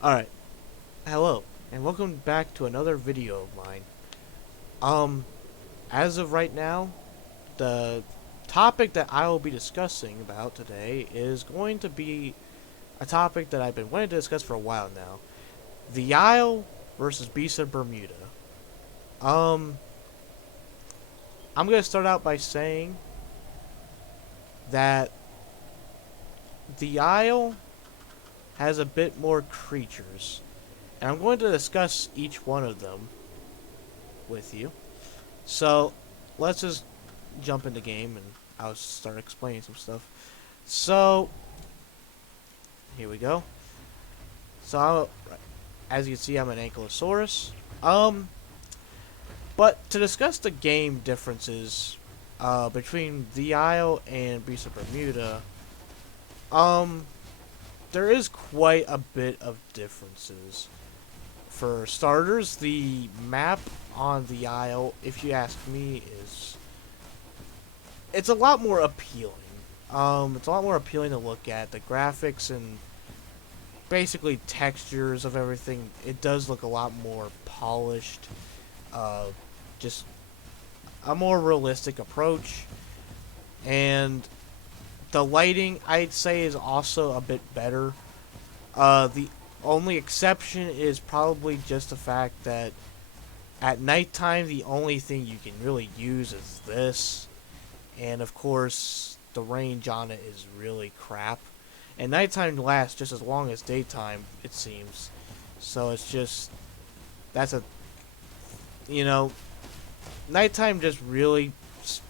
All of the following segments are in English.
Alright, hello, and welcome back to another video of mine. Um, as of right now, the topic that I will be discussing about today is going to be a topic that I've been wanting to discuss for a while now. The Isle versus Beast of Bermuda. Um, I'm going to start out by saying that the Isle has a bit more creatures, and I'm going to discuss each one of them with you. So, let's just jump into game and I'll start explaining some stuff. So, here we go. So, as you can see, I'm an Ankylosaurus. Um, but to discuss the game differences between the Isle and Beast of Bermuda, um, there is quite a bit of differences. For starters, the map on the Isle, if you ask me, it's a lot more appealing. It's a lot more appealing to look at. The graphics and basically textures of everything, it does look a lot more polished. Uh, just a more realistic approach. And the lighting, I'd say, is also a bit better. The only exception is probably just the fact that at nighttime, the only thing you can really use is this. And of course, the range on it is really crap. And nighttime lasts just as long as daytime, it seems. So it's just, that's a, you know, nighttime just really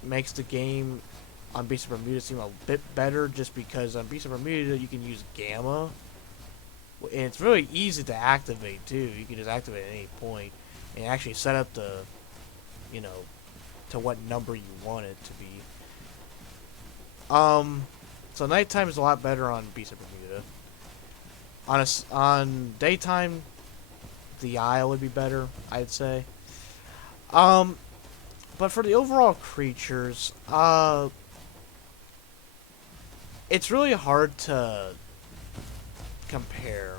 makes the game on Beast of Bermuda seem a bit better, just because on Beast of Bermuda you can use Gamma. And it's really easy to activate too. You can just activate at any point and actually set up the, you know, to what number you want it to be. So nighttime is a lot better on Beast of Bermuda. On daytime, the Isle would be better, I'd say. But for the overall creatures, it's really hard to compare.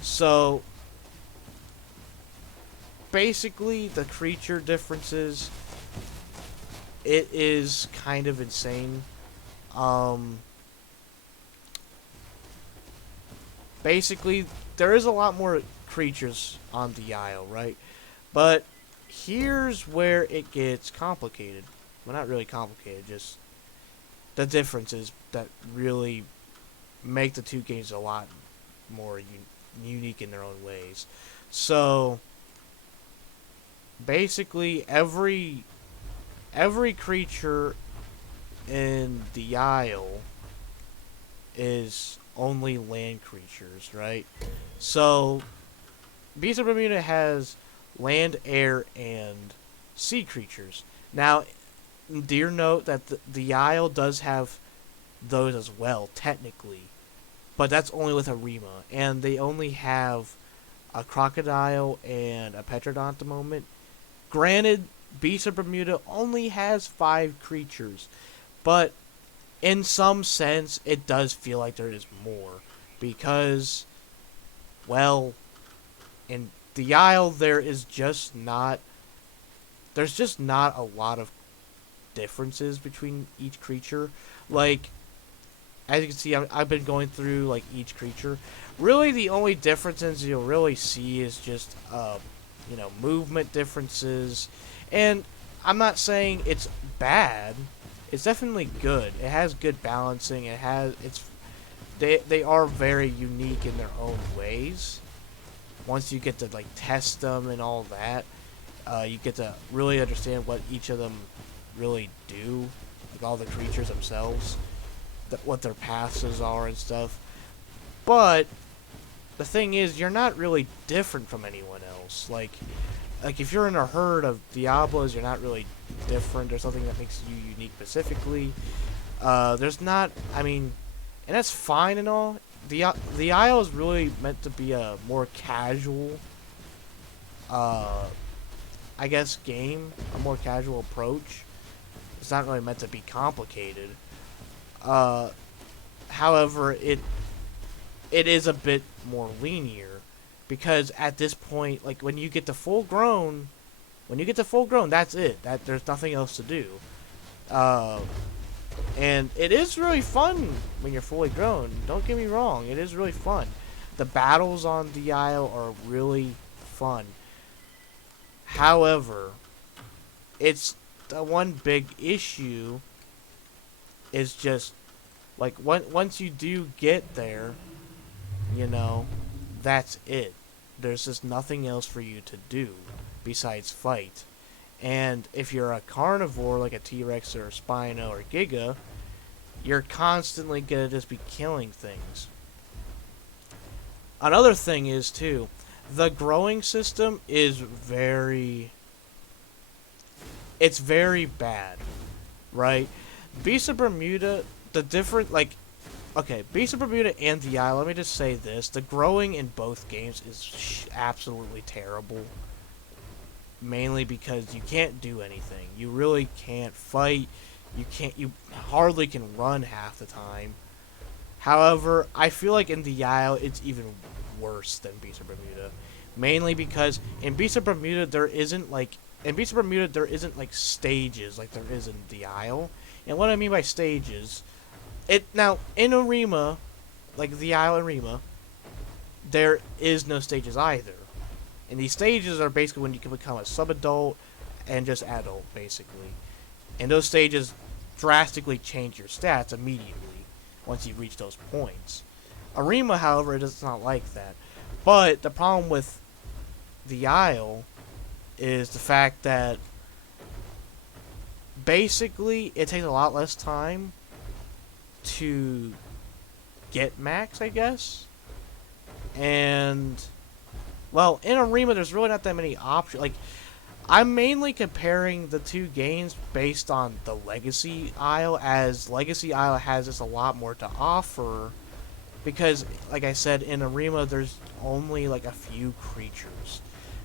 So basically, the creature differences, it is kind of insane. Basically, there is a lot more creatures on the Isle, right? But here's where it gets complicated. Well, not really complicated, just the differences that really make the two games a lot more unique in their own ways. So, basically, every creature in the Isle is only land creatures, right? So, Beast of Bermuda has land, air, and sea creatures. Now, dear note that the Isle does have those as well, technically, but that's only with Arima, and they only have a crocodile and a Petrodon at the moment. Granted, Beast of Bermuda only has 5 creatures, but in some sense, it does feel like there is more, because, well, in the Isle, there's just not a lot of differences between each creature. Like, as you can see, I've been going through like each creature. Really, the only differences you'll really see is just, movement differences. And I'm not saying it's bad. It's definitely good. It has good balancing. They are very unique in their own ways. Once you get to like test them and all that, you get to really understand what each of them really do, like all the creatures themselves, what their paths are and stuff. But the thing is, you're not really different from anyone else. Like if you're in a herd of Diablos, you're not really different. There's something that makes you unique specifically. There's not. I mean, and that's fine and all. The Isle is really meant to be a more casual, I guess, game, a more casual approach. It's not really meant to be complicated. However, it is a bit more linear. because at this point, like when you get to full grown, that's it. That there's nothing else to do. Uh, and it is really fun when you're fully grown. Don't get me wrong, it is really fun. The battles on the Isle are really fun. However, it's the one big issue is just like once you do get there, you know, that's it. There's just nothing else for you to do besides fight. And if you're a carnivore like a T-Rex or a Spino or Giga, you're constantly gonna just be killing things. Another thing is too, the growing system is it's very bad, right? Beast of Bermuda, the different, like, okay, Beast of Bermuda and the Isle, let me just say this, the growing in both games is absolutely terrible. Mainly because you can't do anything. You really can't fight. You hardly can run half the time. However, I feel like in the Isle, it's even worse than Beast of Bermuda. Mainly because in Beast of Bermuda, there isn't like stages like there is in the Isle. And what I mean by stages, now in Arima, like the Isle Arima, there is no stages either. And these stages are basically when you can become a sub-adult and just adult, basically. And those stages drastically change your stats immediately once you reach those points. Arima, however, it is not like that. But the problem with the Isle is the fact that basically it takes a lot less time to get max, I guess. And well, in Arima, there's really not that many options. Like, I'm mainly comparing the two games based on the Legacy Isle, as Legacy Isle has just a lot more to offer. Because, like I said, in Arima, there's only like a few creatures.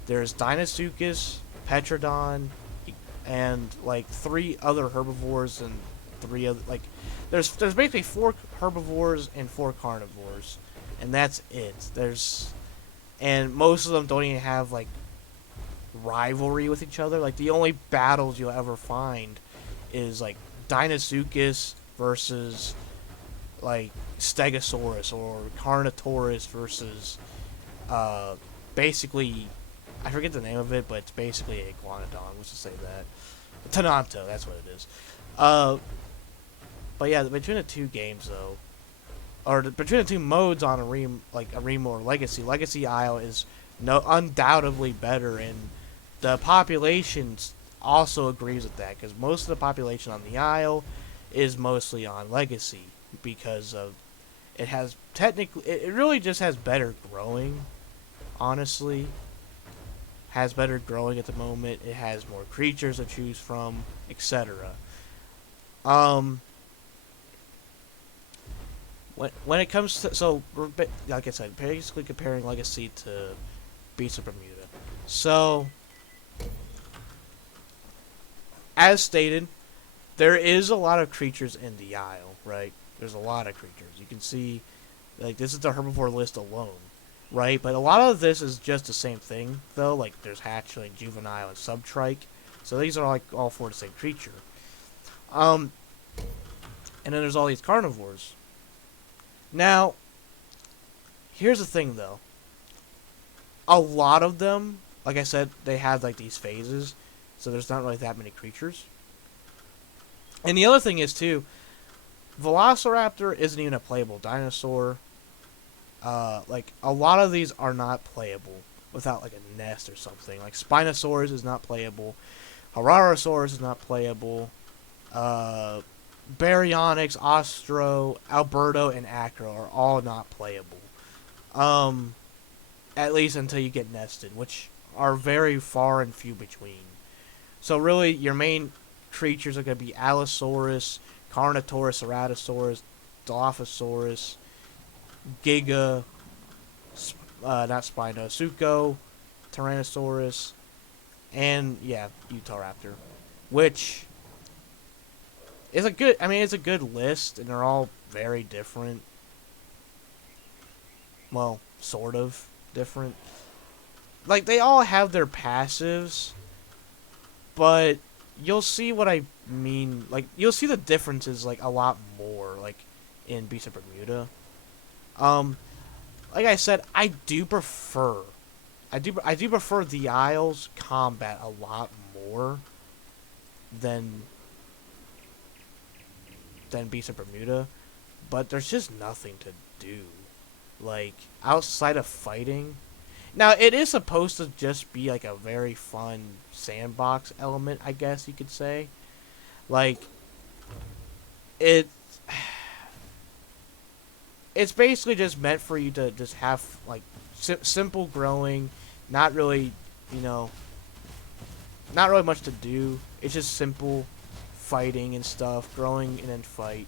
There's Deinosuchus, Petrodon, and like 3 other herbivores and 3 other there's basically 4 herbivores and 4 carnivores, and that's it. And most of them don't even have, like, rivalry with each other. Like, the only battles you'll ever find is, like, Deinosuchus versus, like, Stegosaurus, or Carnotaurus versus, basically, I forget the name of it, but it's basically a Iguanodon, let's just say that. Tonanto, that's what it is. But yeah, between the two games, though, or between the two modes on Arima or Legacy Isle is undoubtedly better, and the population also agrees with that, because most of the population on the Isle is mostly on Legacy, because of it really just has better growing, honestly. Has better growing at the moment, it has more creatures to choose from, etc. When it comes to, so, like I said, basically comparing Legacy to Beast of Bermuda. So, as stated, there is a lot of creatures in the Isle, right? There's a lot of creatures. You can see, like, this is the herbivore list alone, right? But a lot of this is just the same thing, though. Like, there's hatchling, juvenile, and subtrike. So these are, like, all 4 the same creature. And then there's all these carnivores. Now, here's the thing, though. A lot of them, like I said, they have, like, these phases, so there's not really that many creatures. And the other thing is, too, Velociraptor isn't even a playable dinosaur. Like, a lot of these are not playable without, like, a nest or something. Like, Spinosaurus is not playable. Hararosaurus is not playable. Baryonyx, Ostro, Alberto, and Acro are all not playable. At least until you get nested, which are very far and few between. So really, your main creatures are going to be Allosaurus, Carnotaurus, Ceratosaurus, Dilophosaurus, Giga, not Spino, Suco, Tyrannosaurus, and, yeah, Utahraptor. Which is it's a good list, and they're all very different. Well, sort of. different. Like, they all have their passives, but you'll see what I mean. Like, you'll see the differences, like, a lot more, like, in Beast of Bermuda. Like I said, I do prefer the Isles combat a lot more than Beast of Bermuda, but there's just nothing to do. Like, outside of fighting. Now, it is supposed to just be like a very fun sandbox element, I guess you could say. Like, it it's basically just meant for you to just have like simple growing, not really, you know, not really much to do. It's just simple fighting and stuff, growing and then fight.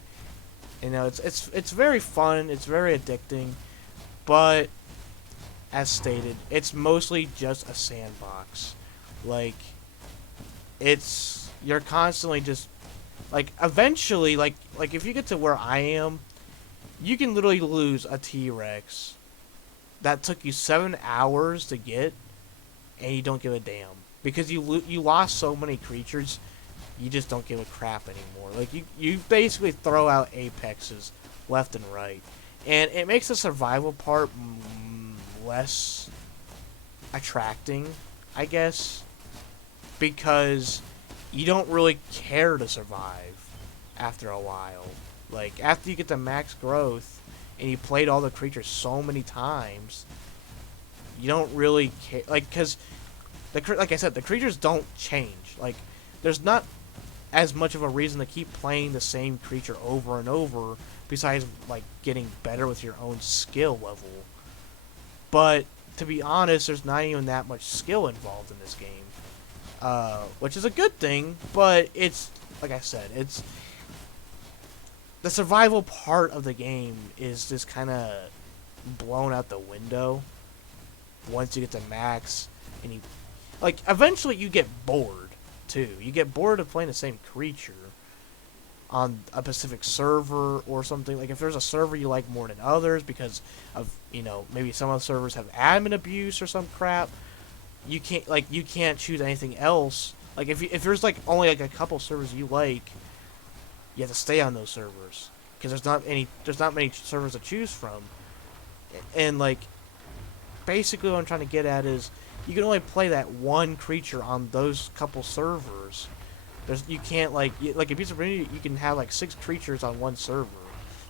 You know, it's very fun. It's very addicting, but as stated, it's mostly just a sandbox. Like, you're constantly just like eventually like if you get to where I am, you can literally lose a T-Rex that took you 7 hours to get, and you don't give a damn because you lost so many creatures. You just don't give a crap anymore. Like, you basically throw out apexes left and right, and it makes the survival part less attracting, I guess, because you don't really care to survive after a while. Like, after you get the max growth and you played all the creatures so many times, you don't really care. Like, because like I said, the creatures don't change. Like, there's not as much of a reason to keep playing the same creature over and over, besides like getting better with your own skill level. But to be honest, there's not even that much skill involved in this game, which is a good thing. But it's, like I said, it's the survival part of the game is just kind of blown out the window once you get to max, and you like eventually you get bored too. You get bored of playing the same creature on a specific server or something. Like, if there's a server you like more than others because of, you know, maybe some of the servers have admin abuse or some crap, you can't choose anything else. Like, if there's like only like a couple servers you like, you have to stay on those servers because there's not many servers to choose from. And like, basically what I'm trying to get at is you can only play that one creature on those couple servers. You can't like in Pizza Bermuda, you can have like 6 creatures on one server.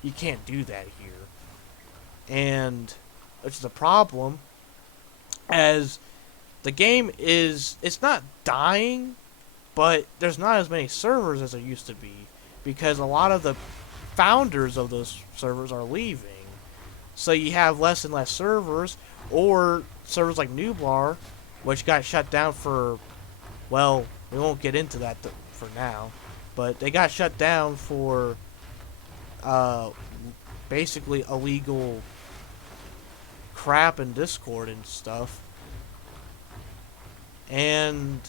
You can't do that here, and which is a problem, as the game it's not dying, but there's not as many servers as there used to be because a lot of the founders of those servers are leaving. So you have less and less servers, or servers like Nublar, which got shut down for, well, we won't get into that for now, but they got shut down for basically illegal crap in Discord and stuff. And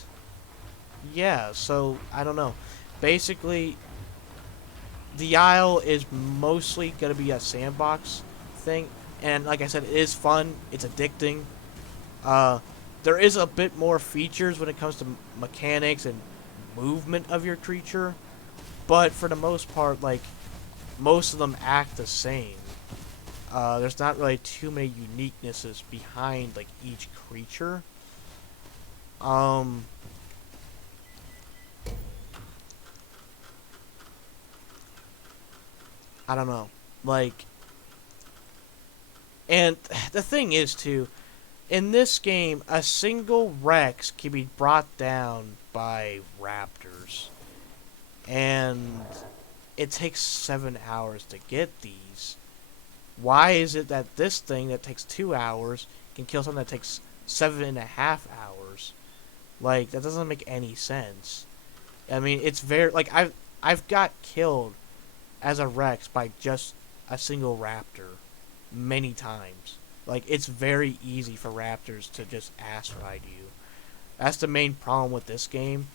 yeah, so I don't know. Basically, the Isle is mostly going to be a sandbox thing, and like I said, it is fun. It's addicting. There is a bit more features when it comes to mechanics and movement of your creature, but for the most part, like, most of them act the same. There's not really too many uniquenesses behind like each creature. I don't know, like, and the thing is too, in this game, a single Rex can be brought down by raptors, and it takes 7 hours to get these. Why is it that this thing that takes 2 hours can kill something that takes 7.5 hours? Like, that doesn't make any sense. I mean, it's very, like, I've got killed as a Rex by just a single raptor many times. Like, it's very easy for raptors to just ass ride you. That's the main problem with this game.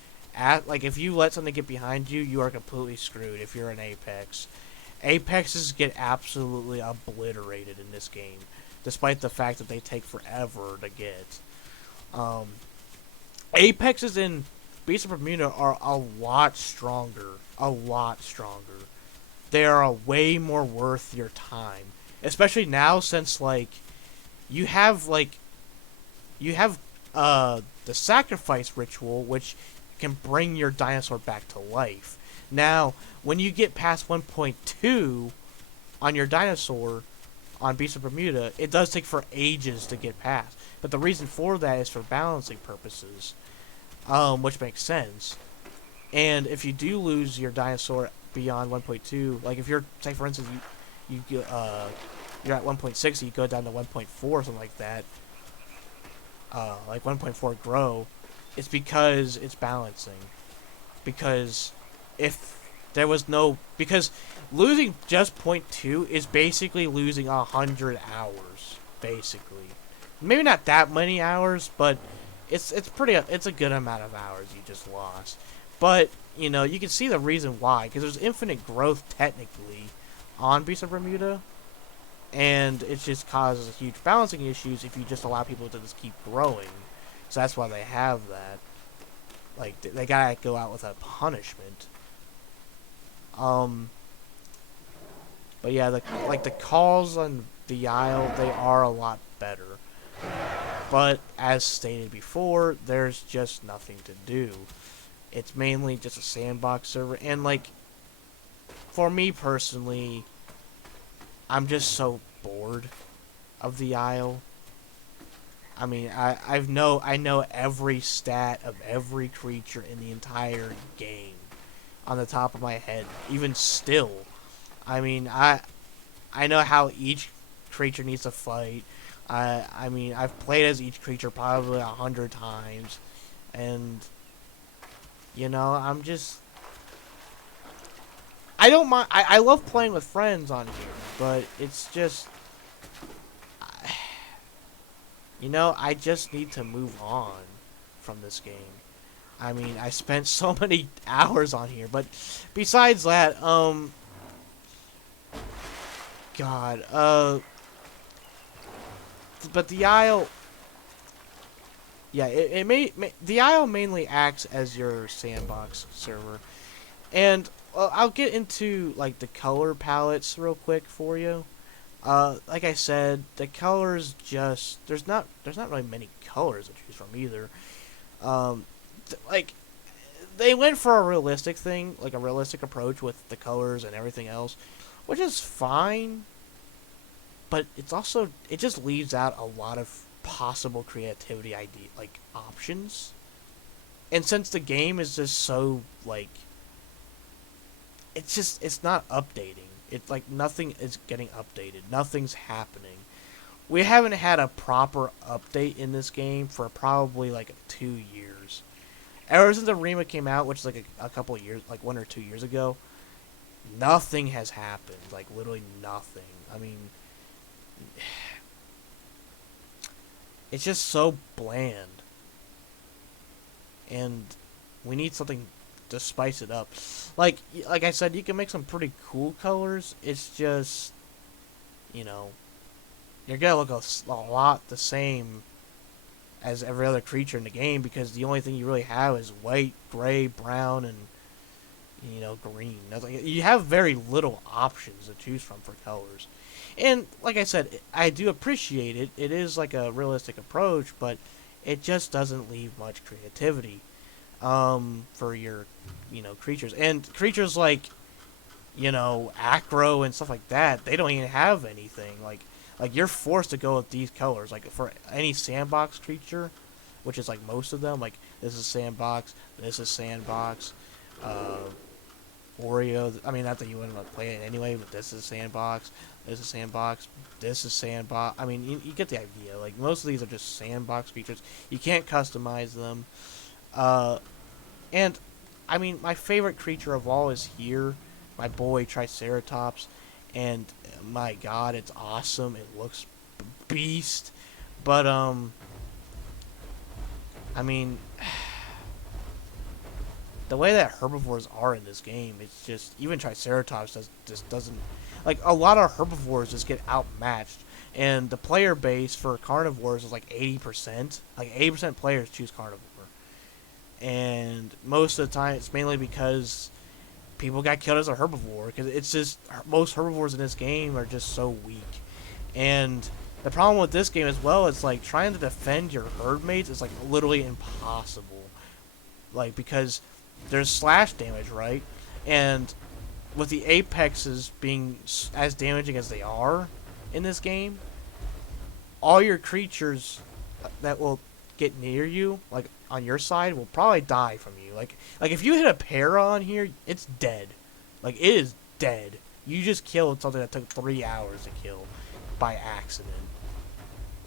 Like, if you let something get behind you, you are completely screwed if you're an Apex. Apexes get absolutely obliterated in this game. despite the fact that they take forever to get. Um, Apexes in Beast of Bermuda are a lot stronger. A lot stronger. They are way more worth your time. Especially now since, like, you have, like, you have, the sacrifice ritual, which can bring your dinosaur back to life. Now, when you get past 1.2 on your dinosaur on Beast of Bermuda, it does take for ages to get past. But the reason for that is for balancing purposes, which makes sense. And if you do lose your dinosaur beyond 1.2, like if you're, say for instance, you're at 1.6, you go down to 1.4, something like that, like 1.4 grow, it's because it's balancing. Because if there was no, because losing just 0.2 is basically losing 100 hours, basically. Maybe not that many hours, but it's a good amount of hours you just lost. But you know, you can see the reason why, because there's infinite growth technically on Beast of Bermuda, and it just causes huge balancing issues if you just allow people to just keep growing. So that's why they have that. Like, they gotta go out with a punishment. But yeah, the calls on the Isle, they are a lot better. But as stated before, there's just nothing to do. It's mainly just a sandbox server, and like, for me personally, I'm just so bored of the Isle. I mean, I know every stat of every creature in the entire game on the top of my head. Even still, I mean, I know how each creature needs to fight. I mean, I've played as each creature probably 100 times, and you know, I don't mind. I love playing with friends on here, but it's just, you know, I just need to move on from this game. I mean, I spent so many hours on here, but besides that, God, but the Isle, yeah, the Isle mainly acts as your sandbox server, and I'll get into like the color palettes real quick for you. Like I said, the colors just there's not really many colors to choose from either. Like they went for a realistic thing, like a realistic approach with the colors and everything else, which is fine. But it's also, it just leaves out a lot of possible creativity like options. And since the game is just so like, it's not updating. It's like nothing is getting updated. Nothing's happening. We haven't had a proper update in this game for probably like 2 years. Ever since the remake came out, which is like a couple of years, like 1 or 2 years ago, nothing has happened. Like literally nothing. I mean, it's just so bland. And we need something to spice it up. Like I said, you can make some pretty cool colors. It's just, you know, you're gonna look a lot the same as every other creature in the game, because the only thing you really have is white, gray, brown, and, you know, green. You have very little options to choose from for colors. And like I said, I do appreciate it. It is like a realistic approach, but it just doesn't leave much creativity for your, you know, creatures. And creatures like, you know, Acro and stuff like that, they don't even have anything. Like you're forced to go with these colors. Like for any sandbox creature, which is like most of them, like this is sandbox, this is sandbox, Oreo. I mean, not that you wouldn't want to play it anyway, but this is sandbox, this is sandbox, this is sandbox. I mean, you get the idea. Like most of these are just sandbox creatures. You can't customize them. And I mean, my favorite creature of all is here, my boy Triceratops, and my God, it's awesome. It looks beast, but I mean, the way that herbivores are in this game, it's just, even Triceratops just doesn't, like a lot of herbivores just get outmatched, and the player base for carnivores is like 80%. Like 80% players choose carnivore, and most of the time it's mainly because people got killed as a herbivore, because it's just most herbivores in this game are just so weak. And the problem with this game as well is like trying to defend your herd mates is like literally impossible. Like, because there's slash damage, right? And with the apexes being as damaging as they are in this game, all your creatures that will get near you, like on your side, will probably die from you. Like if you hit a para on here, it's dead. Like, it is dead. You just killed something that took 3 hours to kill by accident.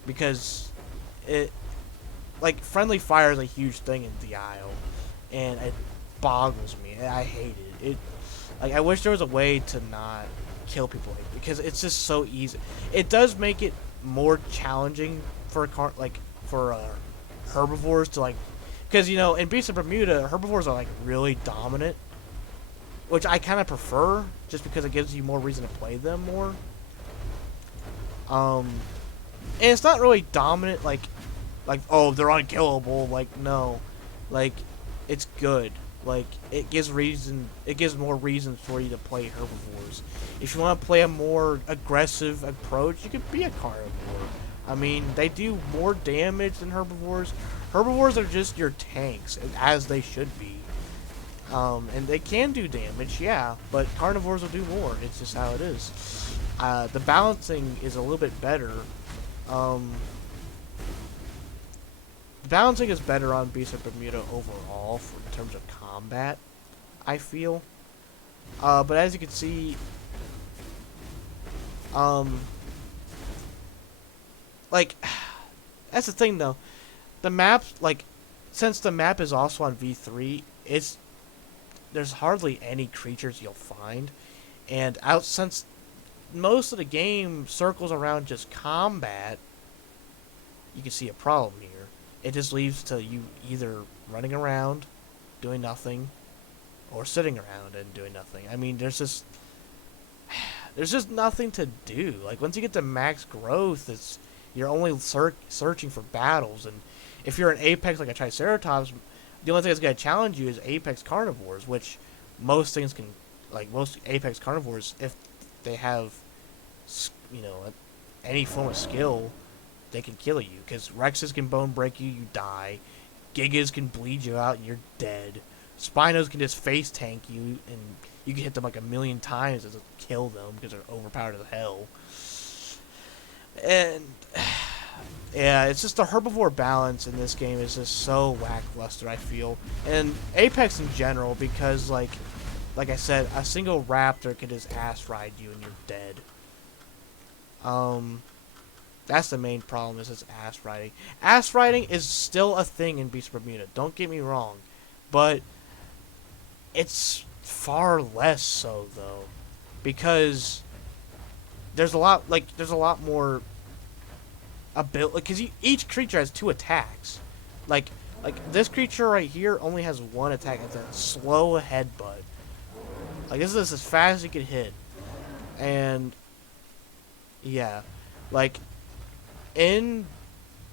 Because it, like, friendly fire is a huge thing in the Isle, and it boggles me. I hate it. Like, I wish there was a way to not kill people, because it's just so easy. It does make it more challenging for herbivores to, like, because, you know, in Beasts of Bermuda, herbivores are like really dominant, which I kind of prefer, just because it gives you more reason to play them more. And it's not really dominant, like, oh, they're unkillable. Like, no, like, it's good. Like, it gives more reasons for you to play herbivores. If you want to play a more aggressive approach, you could be a carnivore. I mean, they do more damage than herbivores. Herbivores are just your tanks, as they should be. And they can do damage, yeah, but carnivores will do more. It's just how it is. The balancing is a little bit better. The balancing is better on Beasts of Bermuda overall in terms of combat, I feel. But as you can see, like, that's the thing though. The map, like, since the map is also on V3, there's hardly any creatures you'll find, and since most of the game circles around just combat, you can see a problem here. It just leads to you either running around, doing nothing, or sitting around and doing nothing. I mean, there's just nothing to do. Like, once you get to max growth, you're only searching for battles, and if you're an apex like a Triceratops, the only thing that's going to challenge you is apex carnivores, which most things can, like most apex carnivores, if they have, you know, any form of skill, they can kill you. Because Rexes can bone break you, you die. Gigas can bleed you out, and you're dead. Spinos can just face tank you, and you can hit them like 1,000,000 times to kill them because they're overpowered as hell. And yeah, it's just the herbivore balance in this game is just so lackluster, I feel. And Apex in general, because like I said, a single raptor can just ass ride you and you're dead. That's the main problem, is this ass riding. Ass riding is still a thing in Beast of Bermuda, don't get me wrong. But it's far less so though. Because there's a lot more ability, because each creature has 2 attacks. Like this creature right here only has 1 attack. It's a slow headbutt. Like, this is as fast as you can hit. And yeah, like in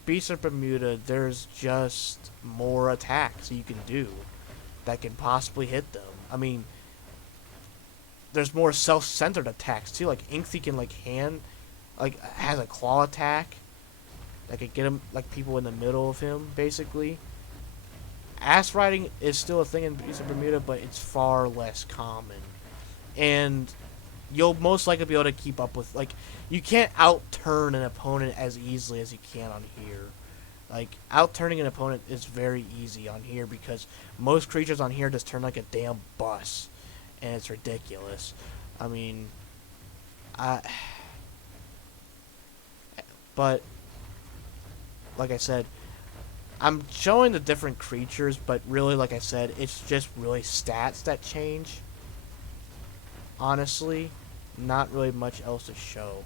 Beast of Bermuda, there's just more attacks you can do that can possibly hit them. I mean, there's more self-centered attacks too. Like Inky can has a claw attack that could get him, like, people in the middle of him, basically. Ass riding is still a thing in Beast of Bermuda, but it's far less common. And you'll most likely be able to keep up with, like, you can't outturn an opponent as easily as you can on here. Like, outturning an opponent is very easy on here because most creatures on here just turn like a damn bus. And it's ridiculous. I mean, but like I said, I'm showing the different creatures, but really, like I said, it's just really stats that change. Honestly, not really much else to show.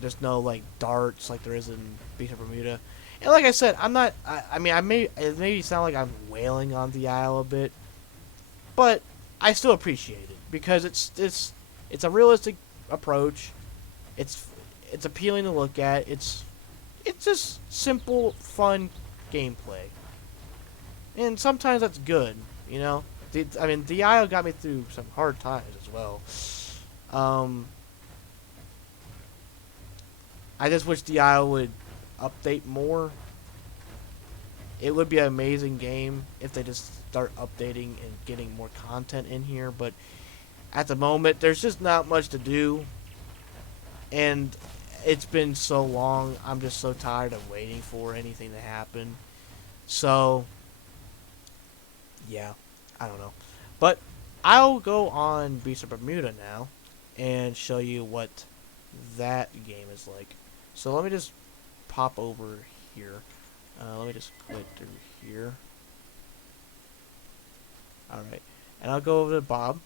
There's no, like, darts like there is in Beast of Bermuda. And like I said, I'm not, it may sound like I'm wailing on the Isle a bit, but I still appreciate it because it's a realistic approach. It's appealing to look at. It's just simple, fun gameplay. And sometimes that's good, you know? I mean, DIO got me through some hard times as well. I just wish DIO would update more. It would be an amazing game if they just start updating and getting more content in here, but at the moment, there's just not much to do. And it's been so long, I'm just so tired of waiting for anything to happen. So, yeah, I don't know. But I'll go on Beast of Bermuda now and show you what that game is like. So let me just pop over here. Let me just click through here. Alright. And I'll go over to Bob.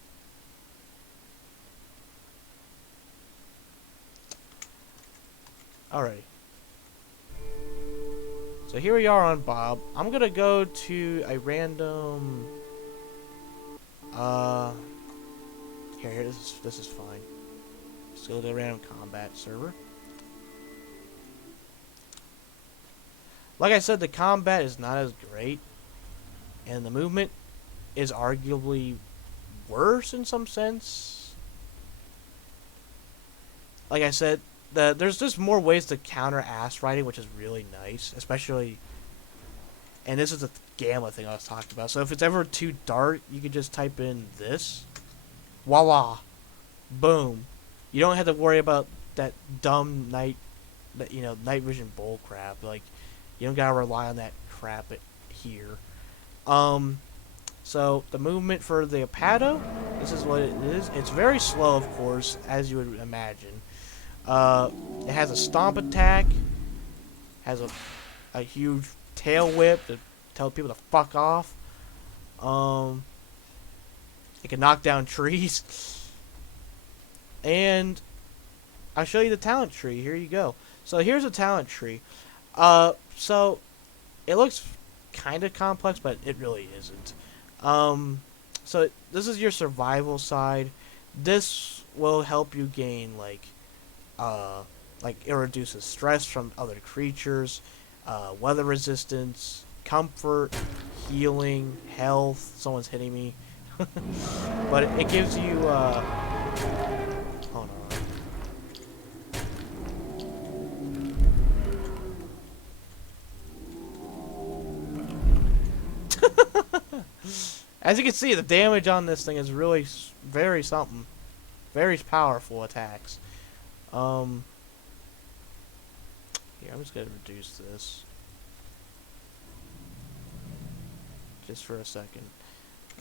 Alrighty. So here we are on Bob. I'm gonna go to a random here, this is fine. Just go to a random combat server. Like I said, the combat is not as great, and the movement is arguably worse in some sense. Like I said, there's just more ways to counter ass riding, which is really nice, especially. And this is the gamma thing I was talking about. So if it's ever too dark, you can just type in this. Voila, boom. You don't have to worry about that dumb night vision bull crap. Like, you don't gotta rely on that crap here. So the movement for the Apato, this is what it is. It's very slow, of course, as you would imagine. It has a stomp attack, has a huge tail whip to tell people to fuck off. It can knock down trees. And I'll show you the talent tree. Here you go. So here's a talent tree. So it looks kind of complex, but it really isn't. So this is your survival side. This will help you gain like it reduces stress from other creatures, weather resistance, comfort, healing, health. Someone's hitting me. But it gives you hold on. As you can see, the damage on this thing is really very something. Very powerful attacks. Here, I'm just going to reduce this. Just for a second.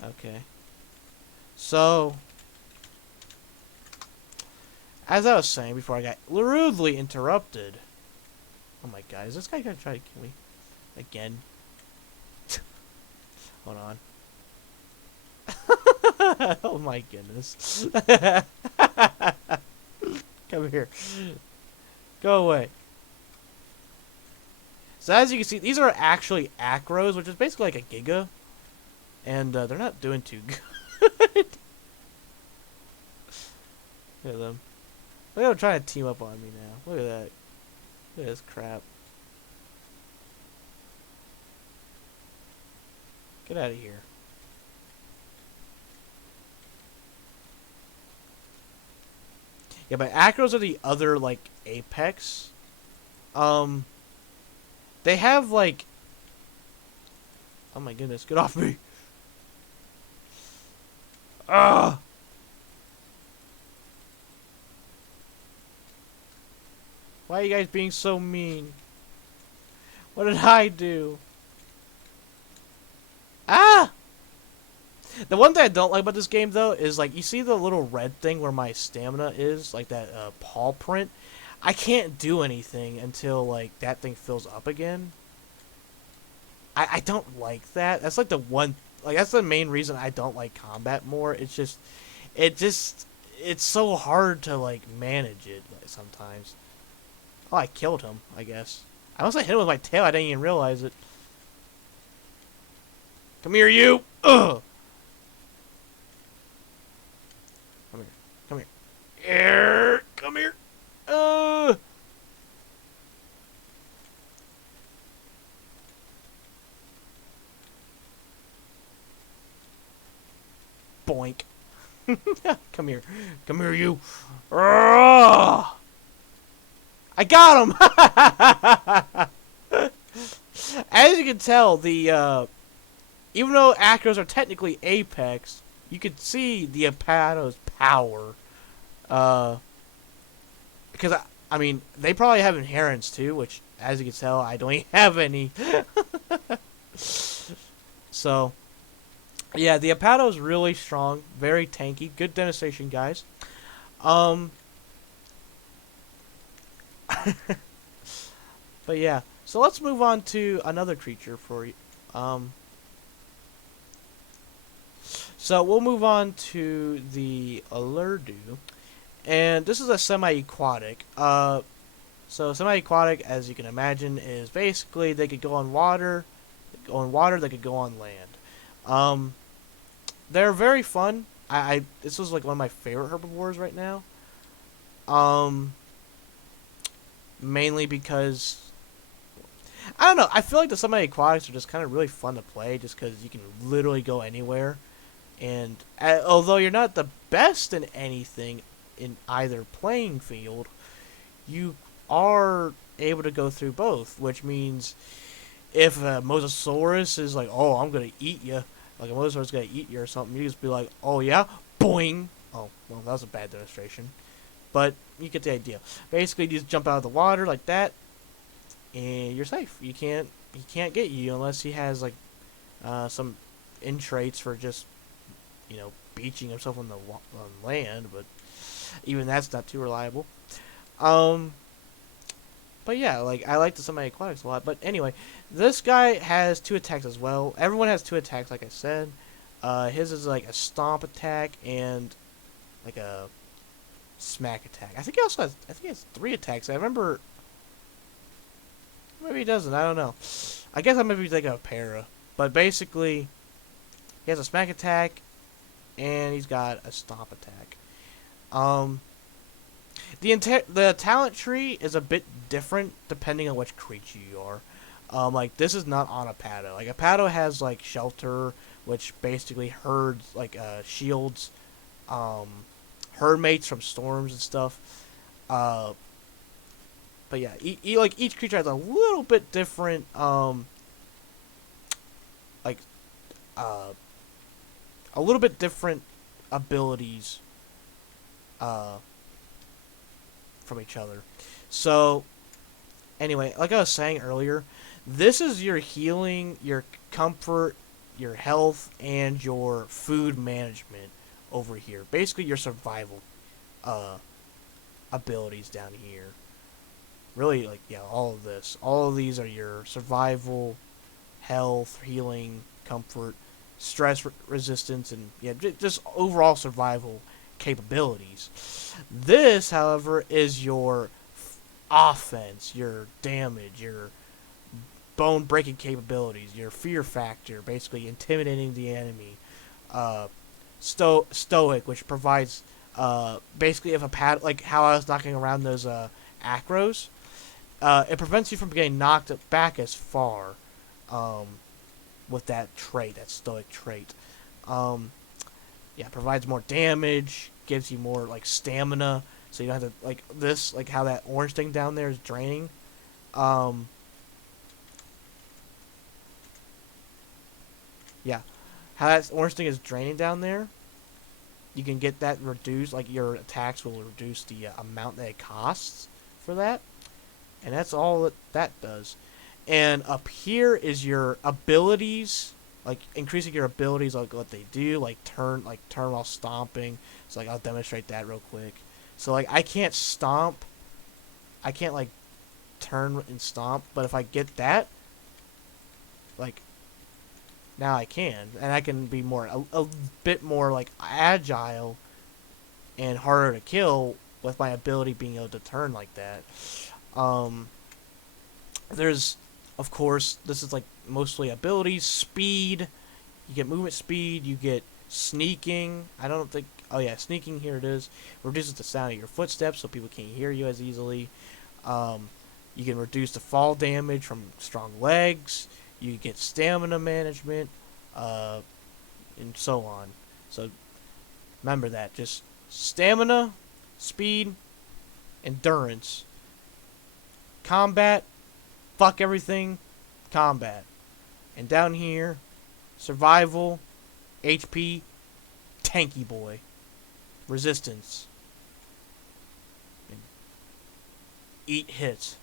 Okay. So, as I was saying before I got rudely interrupted. Oh my god, is this guy going to try to kill me? Again? Hold on. Oh my goodness. Come here. Go away. So as you can see, these are actually acros, which is basically like a giga. And they're not doing too good. Look at them. Look at them trying to team up on me now. Look at that. Look at this crap. Get out of here. Yeah, but acros are the other, like, apex. They have, like... Oh my goodness, get off me! Ugh! Why are you guys being so mean? What did I do? Ah! The one thing I don't like about this game, though, is, like, you see the little red thing where my stamina is? Like, that, paw print? I can't do anything until, like, that thing fills up again. I don't like that. That's, like, the one... Like, that's the main reason I don't like combat more. It's just... It's so hard to, like, manage it sometimes. Oh, I killed him, I guess. I must have hit him with my tail. I didn't even realize it. Come here, you! Ugh! Come here. Come here. Come here. Boink. Come here. Come here, you. I got him! As you can tell, the even though Acros are technically Apex, you can see the Apato's power. Because, I mean, they probably have inherents too, which, as you can tell, I don't even have any. So, yeah, the Apato is really strong, very tanky, good demonstration, guys. But yeah, so let's move on to another creature for you. So we'll move on to the Alurdu, and this is a semi-aquatic. So semi-aquatic, as you can imagine, is basically they could go on water, they could go on land. They're very fun. This was like one of my favorite herbivores right now. Mainly because I don't know. I feel like the semi-aquatics are just kind of really fun to play, just because you can literally go anywhere. And although you're not the best in anything in either playing field, you are able to go through both, which means if a Mosasaurus is like, oh, I'm going to eat you, like a Mosasaurus is going to eat you or something, you just be like, oh yeah, boing. Oh, well, that was a bad demonstration. But you get the idea. Basically, you just jump out of the water like that, and you're safe. He can't get you unless he has like some in traits for just beaching himself on land, but even that's not too reliable. But yeah, like I like the semi-aquatics a lot. But anyway, this guy has 2 attacks as well. Everyone has 2 attacks, like I said. His is like a stomp attack and like a smack attack. I think he also has. I think he has 3 attacks. I remember. Maybe he doesn't. I don't know. I guess I might be thinking of para. But basically, he has a smack attack, and he's got a stomp attack. The talent tree is a bit different depending on which creature you are. Like this is not on Apato. Like Apato has like shelter, which basically shields, herd mates from storms and stuff. But yeah, like each creature has a little bit different, a little bit different abilities from each other. So anyway, like I was saying earlier, this is your healing, your comfort, your health, and your food management over here. Basically your survival abilities down here. Really, like, yeah, all of this. All of these are your survival, health, healing, comfort, stress resistance, and yeah, just overall survival capabilities. This, however, is your offense, your damage, your bone-breaking capabilities, your fear factor, basically intimidating the enemy. Stoic, which provides, basically, if a pad, like how I was knocking around those acros, it prevents you from getting knocked back as far, with that trait, that stoic trait. Yeah, provides more damage, gives you more like stamina, so you don't have to like this, like how that orange thing down there is draining. Yeah, how that orange thing is draining down there. You can get that reduced, like your attacks will reduce the amount that it costs for that, and that's all that does. And up here is your abilities, like increasing your abilities, like what they do, like turn while stomping. So like I'll demonstrate that real quick. So like I can't stomp, I can't like turn and stomp, but if I get that, like now I can, and I can be a bit more like agile and harder to kill with my ability being able to turn like that. There's, of course, this is like mostly abilities, speed. You get movement speed. You get sneaking. I don't think Oh yeah, sneaking, here it is. Reduces the sound of your footsteps so people can't hear you as easily. You can reduce the fall damage from strong legs. You get stamina management, and so on. So remember that. Just stamina, speed, endurance. Combat, fuck everything, combat. And down here, survival, HP, tanky boy. Resistance. And eat hits.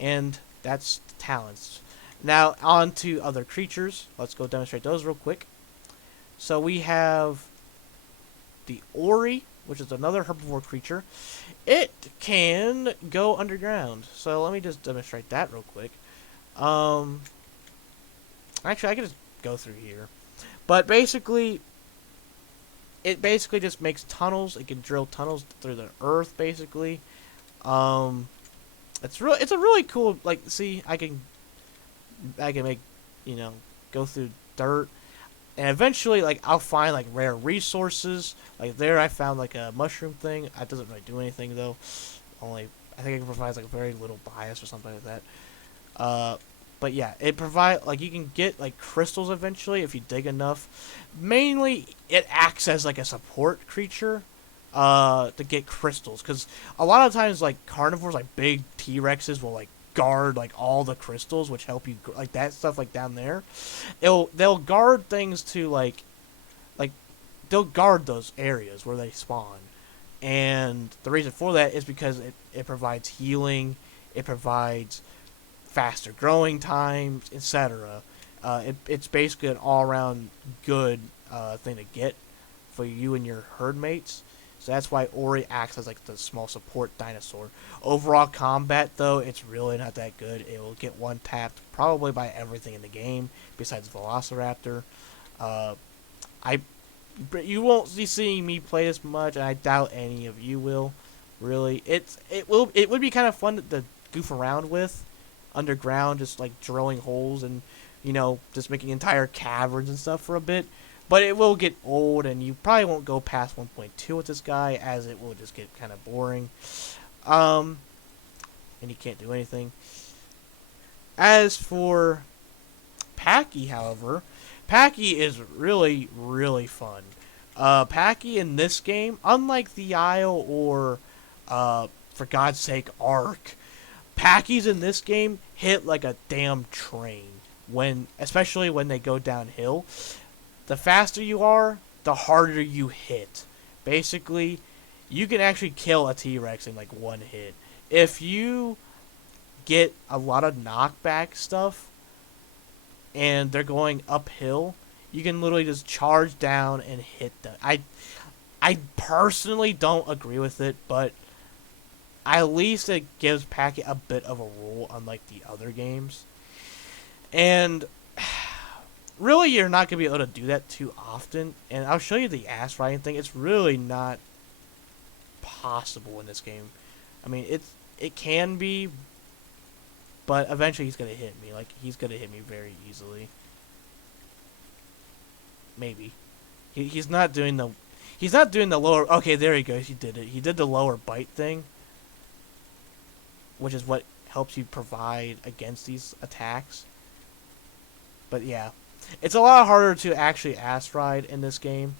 And that's the talents. Now, on to other creatures. Let's go demonstrate those real quick. So we have the Ori, which is another herbivore creature. It can go underground. So let me just demonstrate that real quick. Actually, I can just go through here. But basically, it basically just makes tunnels. It can drill tunnels through the earth, basically. It's a really cool, like, see, I can make, go through dirt. And eventually, like, I'll find, like, rare resources. Like, there I found, like, a mushroom thing. It doesn't really do anything, though. I think it provides, like, very little bias or something like that. But, yeah, it provides, like, you can get, like, crystals eventually if you dig enough. Mainly, it acts as, like, a support creature to get crystals. Because a lot of times, like, carnivores, like, big T-Rexes will, like, guard like all the crystals, which help you, like that stuff, like down there. They'll guard things to like they'll guard those areas where they spawn, and the reason for that is because it provides healing, it provides faster growing times, etc. It's basically an all-around good thing to get for you and your herd mates. So that's why Ori acts as like the small support dinosaur. Overall combat, though, it's really not that good. It will get one tapped probably by everything in the game besides Velociraptor. You won't be seeing me play this much, and I doubt any of you will. Really, it would be kind of fun to goof around with underground, just like drilling holes and just making entire caverns and stuff for a bit. But it will get old, and you probably won't go past 1.2 with this guy, as it will just get kind of boring. And you can't do anything. As for Packy, however, Packy is really, really fun. Packy in this game, unlike the Isle or, for God's sake, Ark, Packies in this game hit like a damn train, especially when they go downhill. The faster you are, the harder you hit. Basically, you can actually kill a T-Rex in like one hit. If you get a lot of knockback stuff and they're going uphill, you can literally just charge down and hit them. I personally don't agree with it, but at least it gives Packy a bit of a rule, unlike the other games. And really, you're not going to be able to do that too often. And I'll show you the ass riding thing. It's really not possible in this game. I mean, it can be, but eventually he's going to hit me. Like, he's going to hit me very easily. Maybe. He's not doing the lower... Okay, there he goes. He did it. He did the lower bite thing, which is what helps you provide against these attacks. But yeah. It's a lot harder to actually ass ride in this game.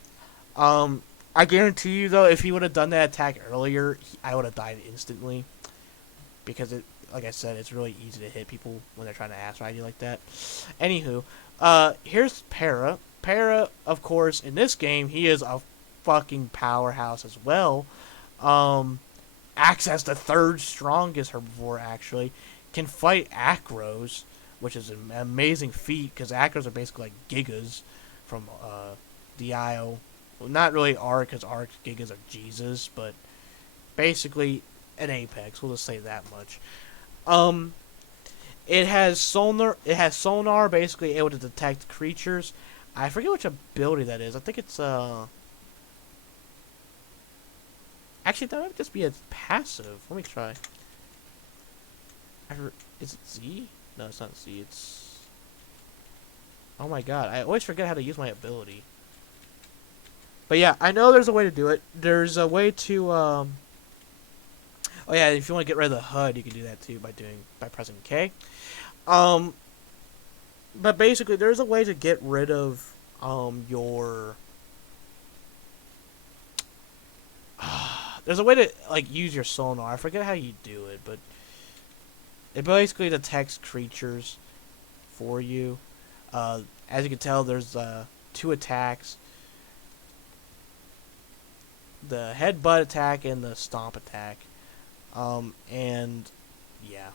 I guarantee you, though, if he would have done that attack earlier, I would have died instantly. Because, like I said, it's really easy to hit people when they're trying to ass ride you like that. Anywho, here's Para. Para, of course, in this game, he is a fucking powerhouse as well. Acts as the third strongest herbivore, actually. Can fight Acros, which is an amazing feat, because Acros are basically like Gigas from Dio. Well, not really Ark, because Ark Gigas are Jesus, but basically an Apex. We'll just say that much. It has sonar. It has sonar, basically able to detect creatures. I forget which ability that is. I think it's actually, that might just be a passive. Let me try. Is it Z? No, it's not Z. It's... Oh my god. I always forget how to use my ability. But yeah, I know there's a way to do it. There's a way to oh yeah, if you want to get rid of the HUD, you can do that too by pressing K. But basically, there's a way to get rid of your. There's a way to like use your sonar. I forget how you do it, but it basically detects creatures for you. As you can tell, there's 2 attacks: the headbutt attack and the stomp attack. And yeah,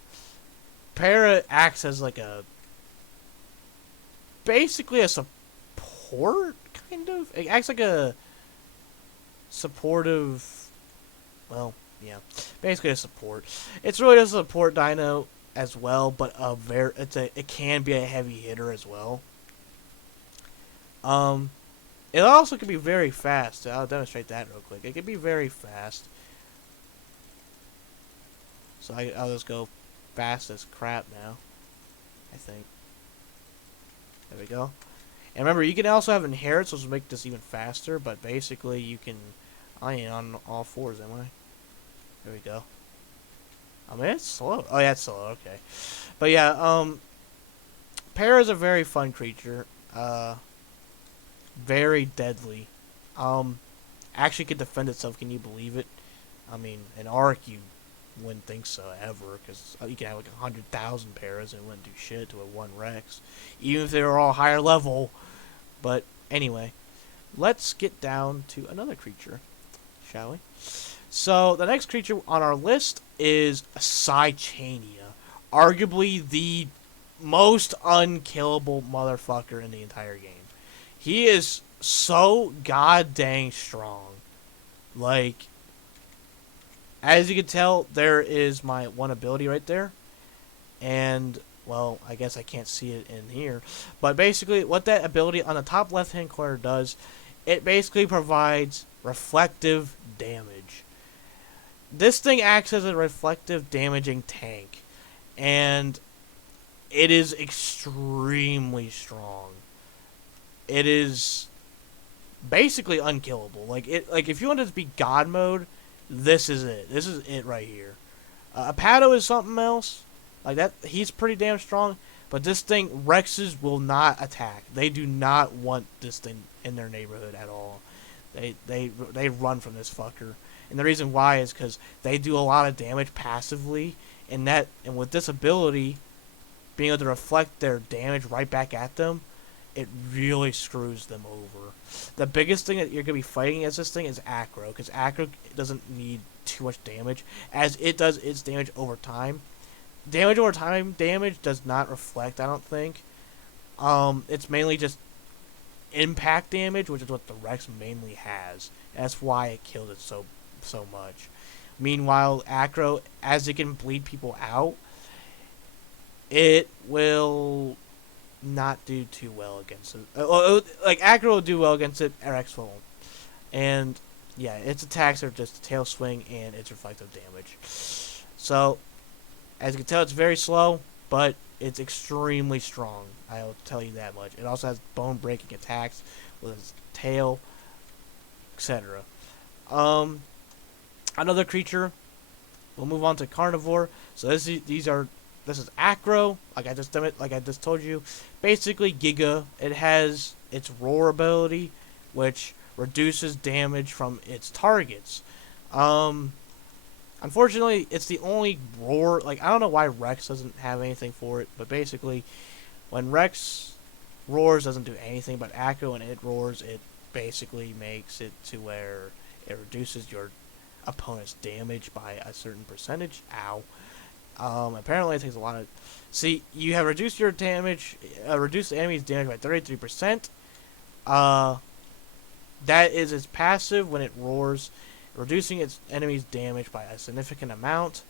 Para acts as like a basically a support kind of. It acts like a supportive. Well, yeah, basically a support. It's really just a support dino as well, but it can be a heavy hitter as well. It also can be very fast. I'll demonstrate that real quick. It can be very fast. So I'll just go fast as crap now, I think. There we go. And remember, you can also have inherits, which will make this even faster, but basically you can... I ain't on all 4s, am I? There we go. I mean, it's slow. Oh, yeah, it's slow. Okay. But yeah, Para is a very fun creature. Very deadly. Actually can defend itself, can you believe it? I mean, in Ark, you wouldn't think so ever, because you can have like 100,000 Paras and it wouldn't do shit to a 1 Rex, even if they were all higher level. But anyway, let's get down to another creature, shall we? So the next creature on our list is Saitania, arguably the most unkillable motherfucker in the entire game. He is so god dang strong. Like, as you can tell, there is my 1 ability right there. And, well, I guess I can't see it in here. But basically, what that ability on the top left-hand corner does, it basically provides reflective damage. This thing acts as a reflective damaging tank. And it is extremely strong. It is basically unkillable. Like if you wanted to be God mode, this is it. This is it right here. Apato is something else. Like that, he's pretty damn strong. But this thing, Rexes will not attack. They do not want this thing in their neighborhood at all. They run from this fucker. And the reason why is because they do a lot of damage passively, and with this ability, being able to reflect their damage right back at them, it really screws them over. The biggest thing that you're going to be fighting against this thing is Acro, because Acro doesn't need too much damage, as it does its damage over time. Damage over time does not reflect, I don't think. It's mainly just impact damage, which is what the Rex mainly has. That's why it killed it so much. Meanwhile, Acro, as it can bleed people out, it will not do too well against it. Like, Acro will do well against it, Rex won't. And, yeah, its attacks are just tail swing and its reflective damage. So, as you can tell, it's very slow, but it's extremely strong. I'll tell you that much. It also has bone-breaking attacks with its tail, etc. Another creature. We'll move on to Carnivore. So this is Acro, like I just told you. Basically Giga. It has its roar ability, which reduces damage from its targets. Unfortunately, it's the only roar. Like, I don't know why Rex doesn't have anything for it, but basically, when Rex roars, doesn't do anything, but Acro, when it roars, it basically makes it to where it reduces your opponent's damage by a certain percentage. Ow. Apparently it takes a lot of... See, you have reduced your damage, reduced the enemy's damage by 33%. That is its passive when it roars, reducing its enemy's damage by a significant amount.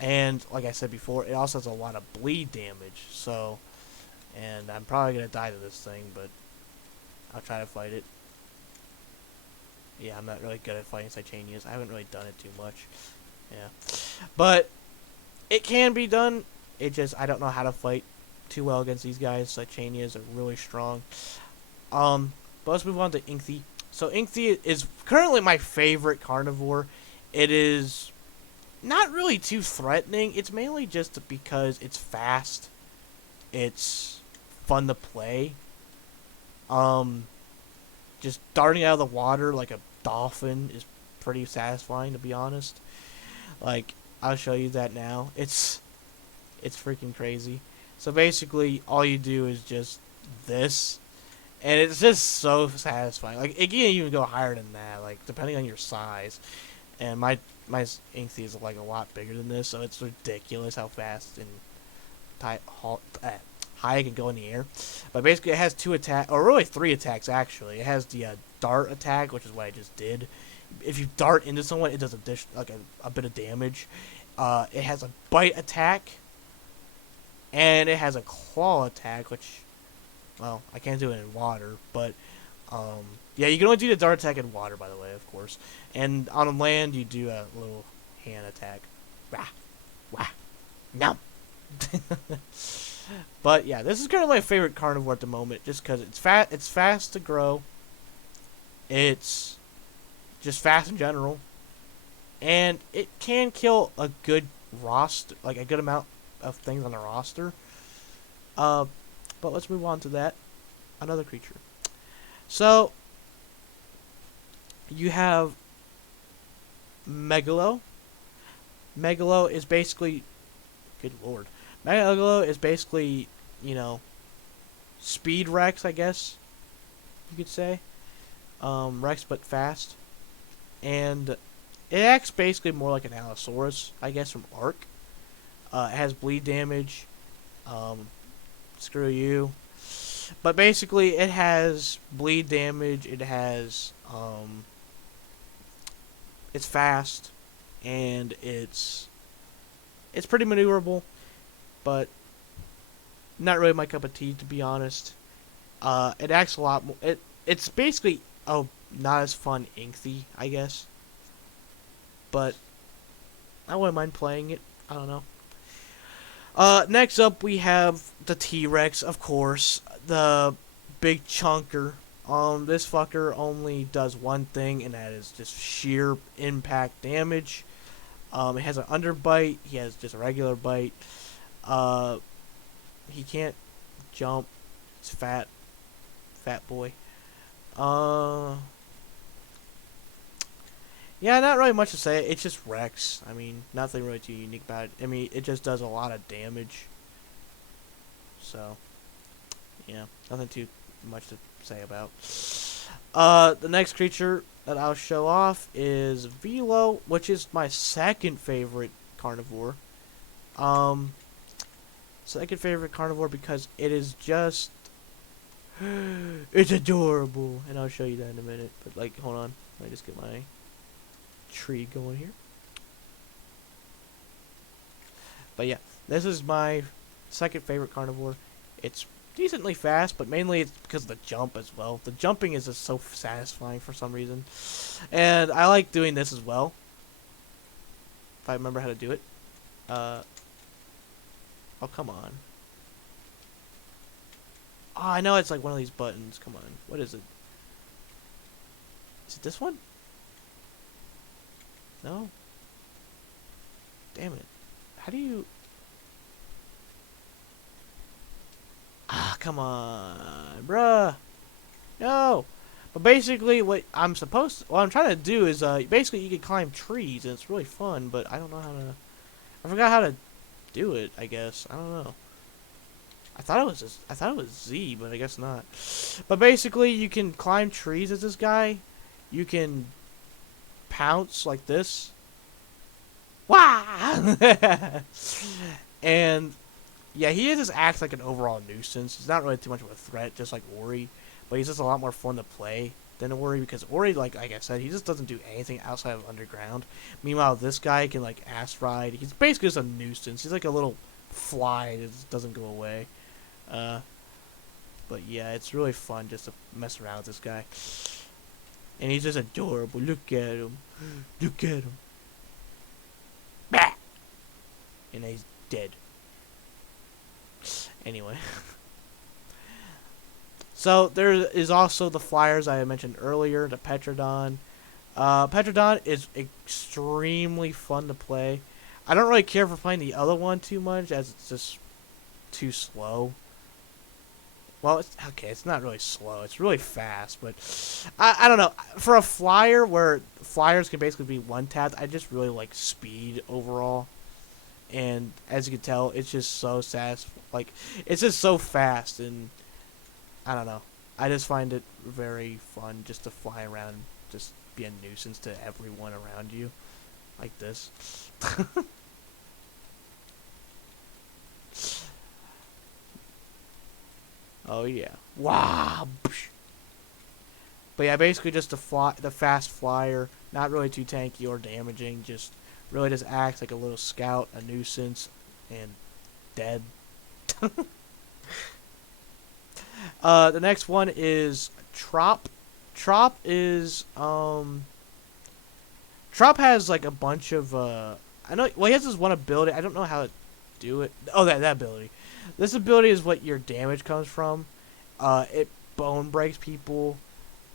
And, like I said before, it also has a lot of bleed damage. So, and I'm probably going to die to this thing, but I'll try to fight it. Yeah, I'm not really good at fighting Saitanias. I haven't really done it too much. Yeah. But it can be done. It just, I don't know how to fight too well against these guys. Saitanias are really strong. But let's move on to Inky. So Inky is currently my favorite carnivore. It is not really too threatening. It's mainly just because it's fast. It's fun to play. Just darting out of the water like a dolphin is pretty satisfying, to be honest. Like, I'll show you that now. It's freaking crazy. So basically, all you do is just this, and it's just so satisfying. Like, it can even go higher than that, like, depending on your size. And my Inky is, like, a lot bigger than this, so it's ridiculous how fast and high it can go in the air. But basically, it has 2 attacks, or really 3 attacks, actually. It has the dart attack, which is what I just did. If you dart into someone, it does a bit of damage. It has a bite attack, and it has a claw attack, which, well, I can't do it in water, but, yeah, you can only do the dart attack in water, by the way, of course. And on land, you do a little hand attack. Wah, wah, nom. But yeah, this is kind of my favorite carnivore at the moment, just because it's fast to grow. It's just fast in general, and it can kill a good roster, like a good amount of things on the roster. But let's move on to that. Another creature. So you have Megalo. Megalo is basically, good lord, Megalo is basically, you know, Speed Rex, I guess you could say. Rex, but fast. And it acts basically more like an Allosaurus, I guess, from Ark. It has bleed damage. Screw you. But basically, it has bleed damage. It has, it's fast, and it's pretty maneuverable, but not really my cup of tea, to be honest. It acts a lot more. It's basically not as fun Inky, I guess. But I wouldn't mind playing it. I don't know. Next up we have the T-Rex, of course, the big chunker. This fucker only does one thing, and that is just sheer impact damage. It has an underbite. He has just a regular bite. He can't jump. He's fat boy. Yeah, not really much to say. It's just Rex. I mean, nothing really too unique about it. I mean, it just does a lot of damage. So, yeah, nothing too much to say about. The next creature that I'll show off is Velo, which is my second favorite carnivore. Second favorite carnivore because it is just, it's adorable, and I'll show you that in a minute. But like, hold on, let me just get my tree going here. But yeah, this is my second favorite carnivore. It's decently fast, but mainly it's because of the jump as well. The jumping is just so satisfying for some reason, and I like doing this as well, if I remember how to do it. Oh, come on. Oh, I know it's like one of these buttons. Come on. What is it? Is it this one? No. Damn it. How do you... Ah, come on, bruh. No. But basically, what I'm trying to do is, basically you can climb trees, and it's really fun, but I don't know how to... I forgot how to do it, I guess. I don't know. I thought it was Z, but I guess not. But basically, you can climb trees as this guy. You can pounce like this. Wah! And yeah, he just acts like an overall nuisance. He's not really too much of a threat, just like Ori. But he's just a lot more fun to play than Ori, because Ori, like I said, he just doesn't do anything outside of underground. Meanwhile, this guy can like ass ride. He's basically just a nuisance. He's like a little fly that just doesn't go away. But yeah, it's really fun just to mess around with this guy. And he's just adorable. Look at him. Look at him. Bah! And he's dead. Anyway. So there is also the flyers I mentioned earlier, the Petrodon. Petrodon is extremely fun to play. I don't really care for playing the other one too much, as it's just too slow. Well, it's okay. It's not really slow. It's really fast, but I don't know. For a flyer where flyers can basically be one tapped, I just really like speed overall. And as you can tell, it's just so fast. Like it's just so fast, and I don't know. I just find it very fun just to fly around, and just be a nuisance to everyone around you, like this. Oh yeah! Wow. But yeah, basically just the fast flyer, not really too tanky or damaging. Just really just acts like a little scout, a nuisance, and dead. The next one is Trop. Trop is Trop has like a bunch of I know, well, he has this one ability. I don't know how to do it. Oh, that ability. This ability is what your damage comes from. It bone breaks people,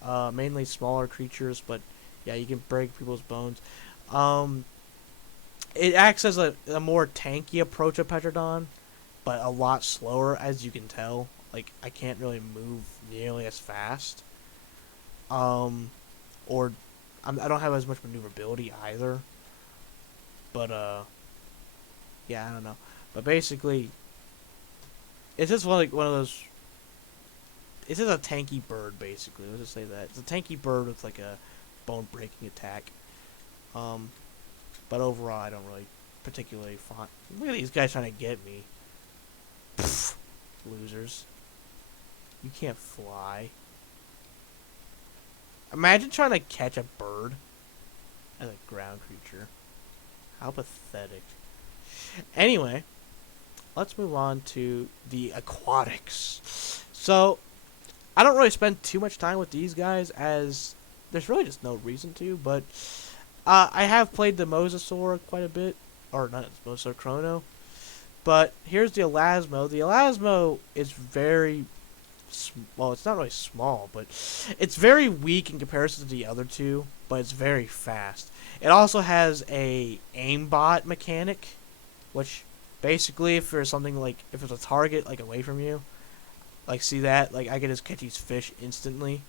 mainly smaller creatures, but yeah, you can break people's bones. Um, it acts as a more tanky approach of Petrodon, but a lot slower, as you can tell. Like, I can't really move nearly as fast. Or I don't have as much maneuverability either. But yeah, I don't know. But basically, it's just one of those. It's just a tanky bird, basically. Let's just say that it's a tanky bird with like a bone-breaking attack. But overall, I don't really particularly find. Look at these guys trying to get me. Pfft, losers. You can't fly. Imagine trying to catch a bird as a ground creature. How pathetic. Anyway, let's move on to the aquatics. So, I don't really spend too much time with these guys, as there's really just no reason to, but I have played the Mosasaurus quite a bit, or not Mosasaurus, Chrono. But here's the Elasmo. The Elasmo is very, well, it's not really small, but it's very weak in comparison to the other two, but it's very fast. It also has a aimbot mechanic, which basically, if there's something like, if there's a target like away from you, like see that, like I can just catch these fish instantly.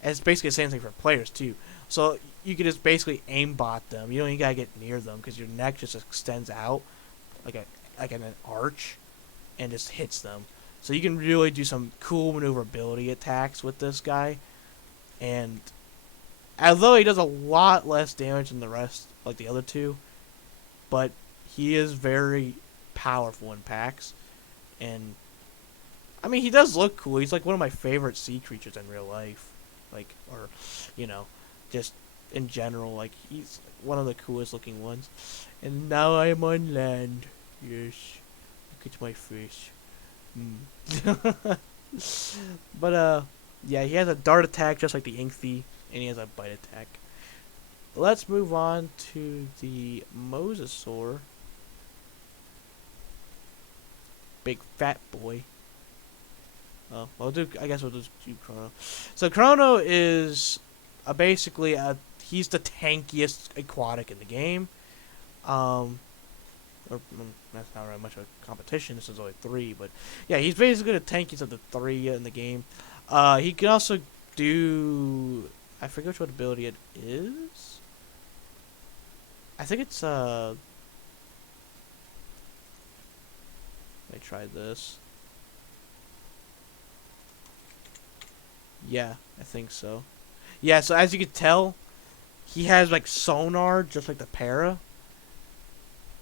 And it's basically the same thing for players too. So you can just basically aimbot them. You don't even gotta get near them because your neck just extends out like an arch and just hits them. So you can really do some cool maneuverability attacks with this guy. And although he does a lot less damage than the rest, like the other two, but he is very powerful in packs. And I mean, he does look cool. He's like one of my favorite sea creatures in real life. Like, or, you know, just in general, like, he's one of the coolest looking ones. And now I am on land. Yes. Look at my fish. But, yeah, he has a dart attack just like the Inky, and he has a bite attack. Let's move on to the Mosasaur. Big fat boy. Oh, well, I guess we'll just do Chrono. So Chrono is basically he's the tankiest aquatic in the game. That's not really much of a competition. This is only 3, but yeah, he's basically the tankiest of the 3 in the game. He can also do, I forget which what ability it is. I think it's let me try this. Yeah, I think so. Yeah, so as you can tell, he has like sonar just like the para.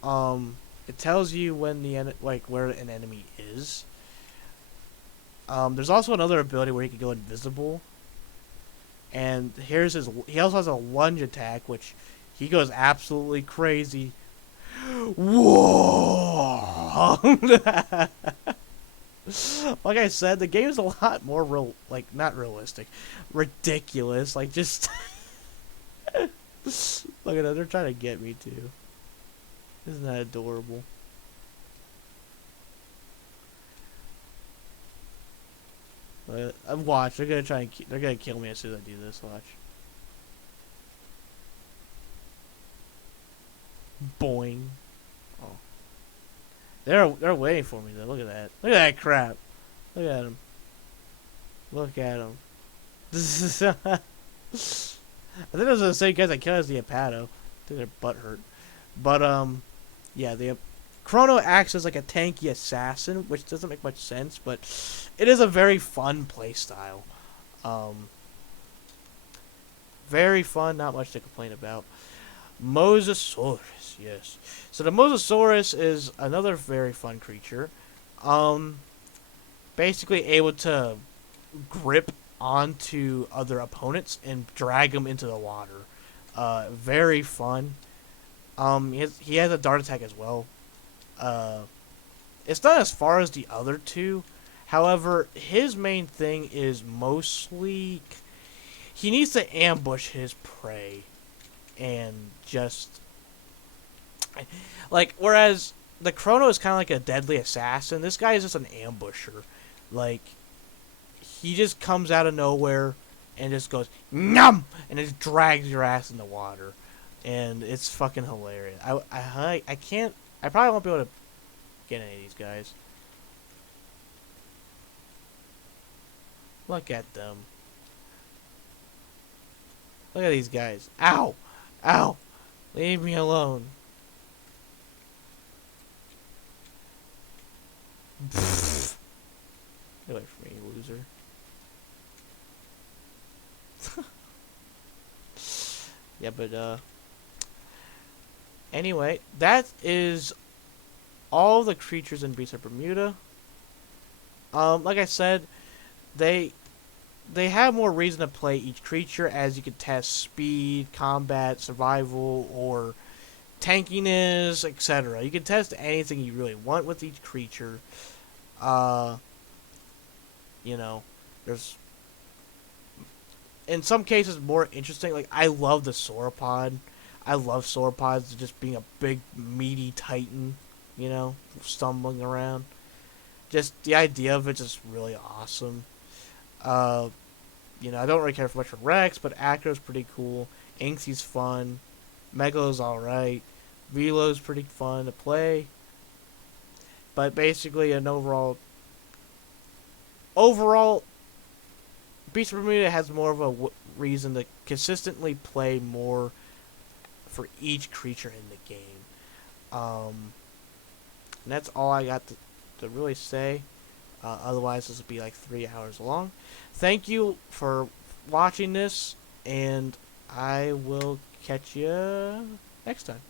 It tells you when where an enemy is. There's also another ability where he can go invisible. And here's his. He also has a lunge attack, which he goes absolutely crazy. Whoa! Like I said, the game is a lot more not realistic, ridiculous. Like just look at that, they're trying to get me too. Isn't that adorable? Watch. They're gonna try and they're gonna kill me as soon as I do this. Watch. Boing. Oh. They're waiting for me though. Look at that. Look at that crap. Look at him. Look at him. I think those are the same guys that killed us the Apato. I think their butt hurt. But yeah, the Chrono acts as like a tanky assassin, which doesn't make much sense, but it is a very fun playstyle. Very fun, not much to complain about. Mosasaurus, yes. So the Mosasaurus is another very fun creature. Basically able to grip onto other opponents and drag them into the water. Very fun. He has a dart attack as well. It's not as far as the other two. However, his main thing is mostly he needs to ambush his prey and just like, whereas the Chrono is kind of like a deadly assassin, this guy is just an ambusher. Like, he just comes out of nowhere and just goes NUM and just drags your ass in the water, and it's fucking hilarious. I can't. I probably won't be able to get any of these guys. Look at them. Look at these guys. Ow! Ow! Leave me alone. Get away from me, you loser. Yeah, but anyway, that is all the creatures in Beasts of Bermuda. Like I said, they have more reason to play each creature, as you can test speed, combat, survival, or tankiness, etc. You can test anything you really want with each creature. You know, there's in some cases more interesting. Like, I love the sauropod. I love sauropods just being a big meaty titan, you know, stumbling around. Just the idea of it just really awesome. You know, I don't really care much for Rex, but Acro's pretty cool. Inky's fun. Megalo's alright. Velo's pretty fun to play. But basically, an overall, Beast of Bermuda has more of a reason to consistently play more for each creature in the game. And that's all I got to really say. Otherwise, this will be like 3 hours long. Thank you for watching this, and I will catch you next time.